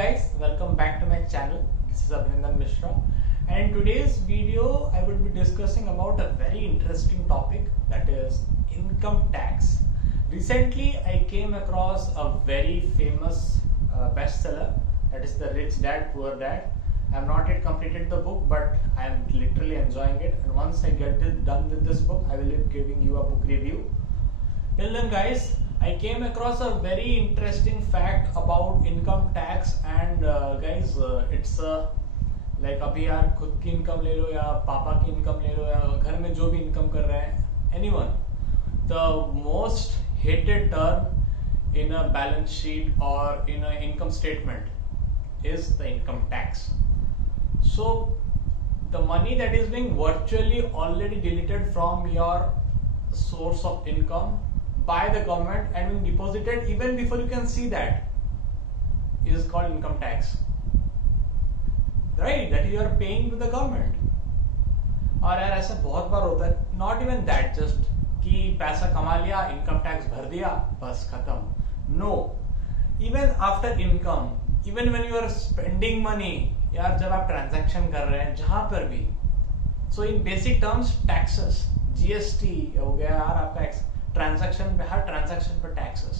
guys, welcome back to my channel. This is Abhinandan Mishra, and in today's video I will be discussing about a very interesting topic, that is income tax. Recently I came across a very famous bestseller, that is The Rich Dad Poor Dad. I have not yet completed the book, but I am literally enjoying it, and once I get it done with this book I will be giving you a book review. Till then guys, I came across a very interesting fact about income tax and guys, it's like अभी यार खुद की income ले लो या पापा की income ले लो या घर में जो भी इनकम कर रहे हैं, anyone, the most hated term in a balance sheet or in an income statement is the income tax. So the money that is being virtually already deleted from your source of income by the government and being deposited even before you can see that is called income tax, right? That you are paying to the government. और यार ऐसा बहुत बार होता है, not even that just कि पैसा कमा लिया, income tax भर दिया, बस खत्म. No, even after income, even when you are spending money, यार जब आप transaction कर रहे हैं जहां पर भी, so in basic terms taxes, GST हो गया यार आपका ट्रांजैक्शन पे, हर ट्रांजैक्शन पर taxes.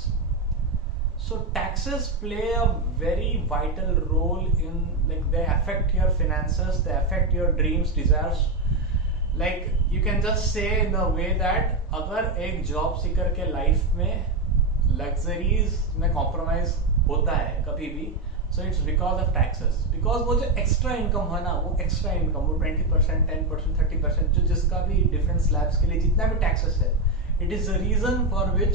So taxes play a very vital role in, like they affect your finances, they affect your dreams, desires. Like you can just say in the way that अगर एक job seeker के life में luxuries में compromise होता है कभी भी, so it's because of taxes. Because वो जो एक्स्ट्रा इनकम है ना, वो एक्स्ट्रा इनकम, वो 20%, 10%, 30%, जो जिसका भी डिफरेंट स्लैब्स के लिए जितना भी टैक्सेस है, it is the reason for which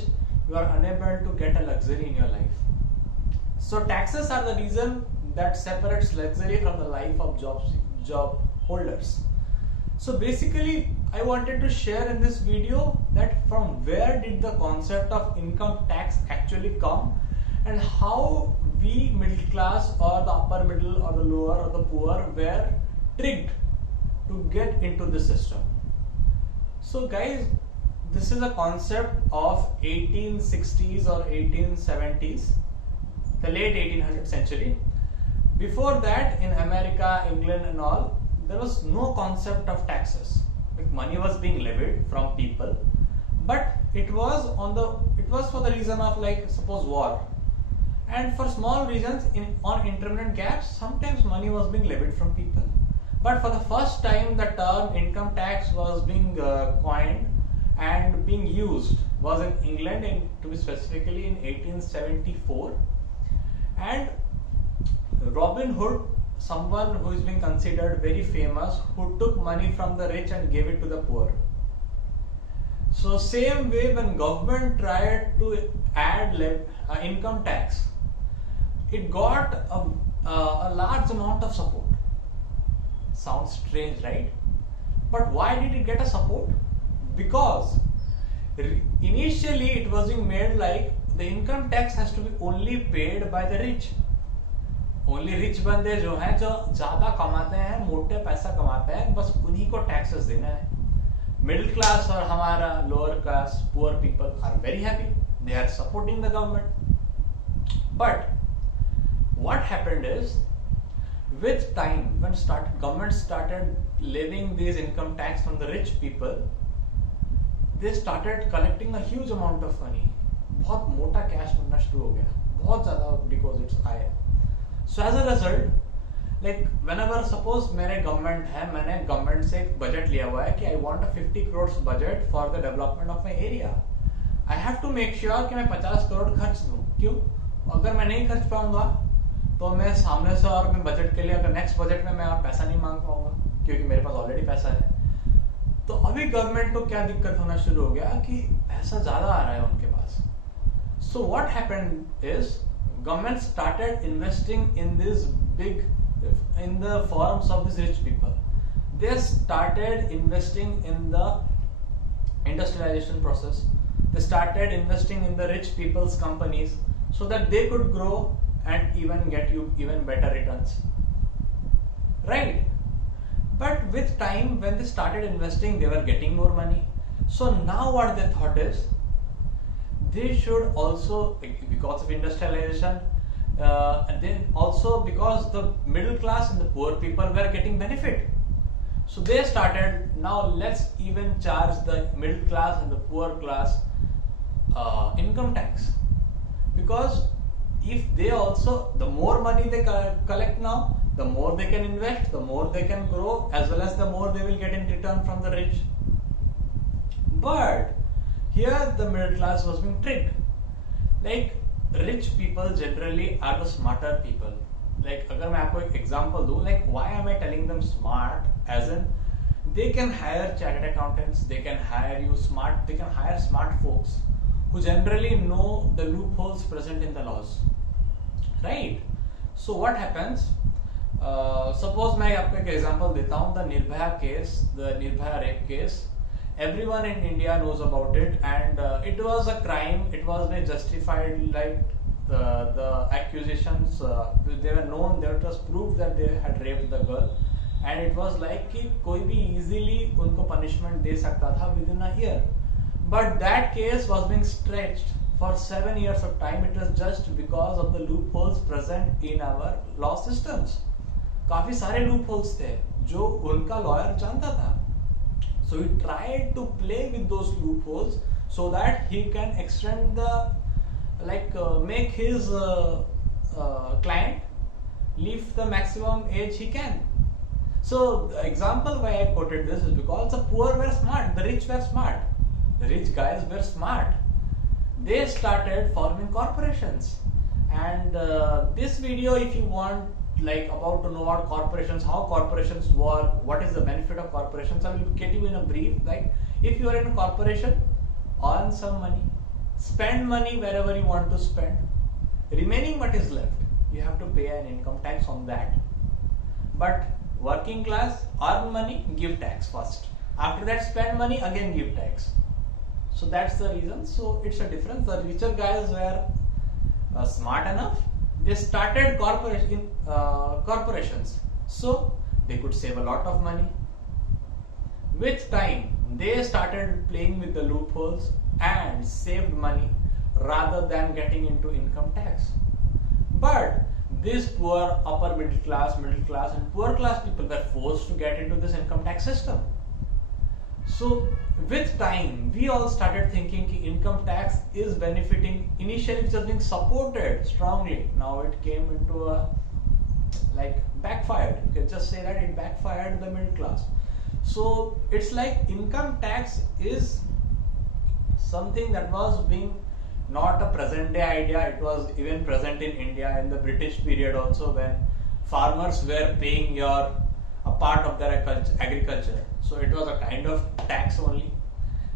you are unable to get a luxury in your life. So taxes are the reason that separates luxury from the life of job holders. So basically I wanted to share in this video that from where did the concept of income tax actually come, and how we middle class or the upper middle or the lower or the poor were tricked to get into this system. So guys, this is a concept of 1860s or 1870s, the late 1800th century. Before that, in America, England and all, there was no concept of taxes. Like money was being levied from people, but it was for the reason of, like, suppose war, and for small reasons on intermittent gaps, sometimes money was being levied from people. But for the first time, the term income tax was being coined and being used was in England, to be specifically in 1874. And Robin Hood, someone who is being considered very famous, who took money from the rich and gave it to the poor. So same way, when government tried to add income tax, it got a large amount of support. Sounds strange, right? But why did it get a support? Because initially it was being made like the income tax has to be only paid by the rich. Only rich बंदे जो हैं, जो ज्यादा कमाते हैं, मोटे पैसा कमाते हैं, बस उन्हीं को टैक्सेस देना है. मिडिल क्लास और हमारा lower class poor people are very happy, they are supporting the government. But what happened is, with time, when government started levying these income tax from the rich people, they started collecting a huge amount of money. बहुत मोटा cash बनना शुरू हो गया, बहुत ज़्यादा deposits आए. So as a result, like whenever suppose मेरे गवर्नमेंट है, मैंने गवर्नमेंट से एक बजट लिया हुआ है कि I want a 50 crores budget for the development of my area. I have to make sure कि मैं 50 करोड़ खर्च दूँ. क्यों? अगर मैं नहीं खर्च पाऊंगा तो मैं सामने से और मैं बजट के लिए अगर नेक्स्ट बजट में मैं और पैसा नहीं मांग पाऊंगा, क्योंकि मेरे पास ऑलरेडी पैसा है. तो अभी गवर्नमेंट को क्या दिक्कत होना शुरू हो गया कि पैसा ज्यादा आ रहा है उनके पास. So what happened is, government started investing in this big, in the forms of this rich people. They started investing in the industrialisation process. They started investing in the rich people's companies so that they could grow and even get you even better returns, right? But with time, when they started investing, they were getting more money. So now what they thought is, they should also, because of industrialization, And then also because the middle class and the poor people were getting benefit. So they started, now let's even charge the middle class and the poor class income tax. Because if they also, the more money they collect now, the more they can invest, the more they can grow, as well as the more they will get in return from the rich. But here the middle class was being tricked. Like rich people generally are the smarter people. Like अगर मैं आपको एक example दूँ, like why am I telling them smart? As in, they can hire chartered accountants, they can hire smart folks who generally know the loopholes present in the laws, right? So what happens? Suppose मैं आपको एक example देता हूँ, the Nirbhaya rape case. Everyone in India knows about it, and it was a crime. It was justified, like the accusations. They were known. It was proved that they had raped the girl, and it was like कि कोई भी easily उनको punishment दे सकता था within a year. But that case was being stretched for 7 years of time. It was just because of the loopholes present in our law systems. काफी सारे loopholes थे जो उनका lawyer जानता था. So he tried to play with those loopholes so that he can extend the, make his client live the maximum age he can. So the example why I quoted this is because the poor were smart, the rich were smart. The rich guys were smart. They started forming corporations. And this video, if you want about to know about corporations, how corporations work, what is the benefit of corporations, I will get you in a brief. Like if you are in a corporation, earn some money, spend money wherever you want to spend, remaining what is left, you have to pay an income tax on that. But working class, earn money, give tax first. After that, spend money, again give tax. So that's the reason. So it's a difference. The richer guys were smart enough. They started corporations, so they could save a lot of money. With time, they started playing with the loopholes and saved money rather than getting into income tax. But these poor upper middle class, and poor class people were forced to get into this income tax system. So with time, we all started thinking that income tax is benefiting. Initially, it was being supported strongly. Now it came into a backfired. You can just say that it backfired the middle class. So it's like income tax is something that was being not a present day idea. It was even present in India in the British period also, when farmers were paying a part of their agriculture. So it was a kind of tax only.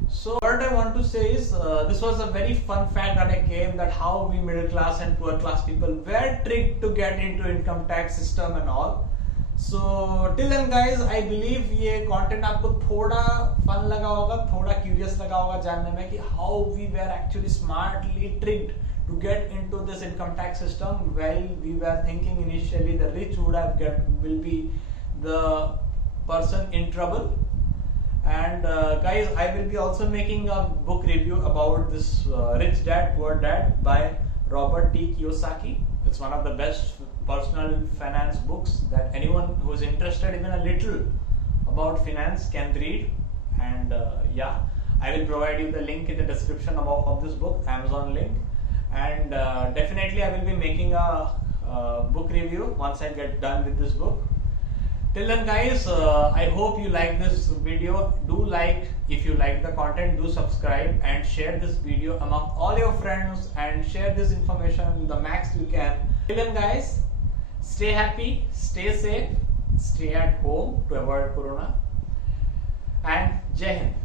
So what I want to say is, this was a very fun fact that I came, that how we middle class and poor class people were tricked to get into income tax system and all. So till then guys, I believe ये content आपको थोड़ा fun लगा होगा, थोड़ा curious लगा होगा जानने में कि how we were actually smartly tricked to get into this income tax system, while we were thinking initially the rich will be the person in trouble. And guys, I will be also making a book review about this Rich Dad Poor Dad by Robert T. Kiyosaki. It's one of the best personal finance books that anyone who is interested even a little about finance can read. And yeah, I will provide you the link in the description of this book, Amazon link. And definitely I will be making a book review once I get done with this book. Till then guys, I hope you like this video. Do like, if you like the content, do subscribe and share this video among all your friends, and share this information the max you can. Till then guys, stay happy, stay safe, stay at home to avoid corona, and Jai Hind.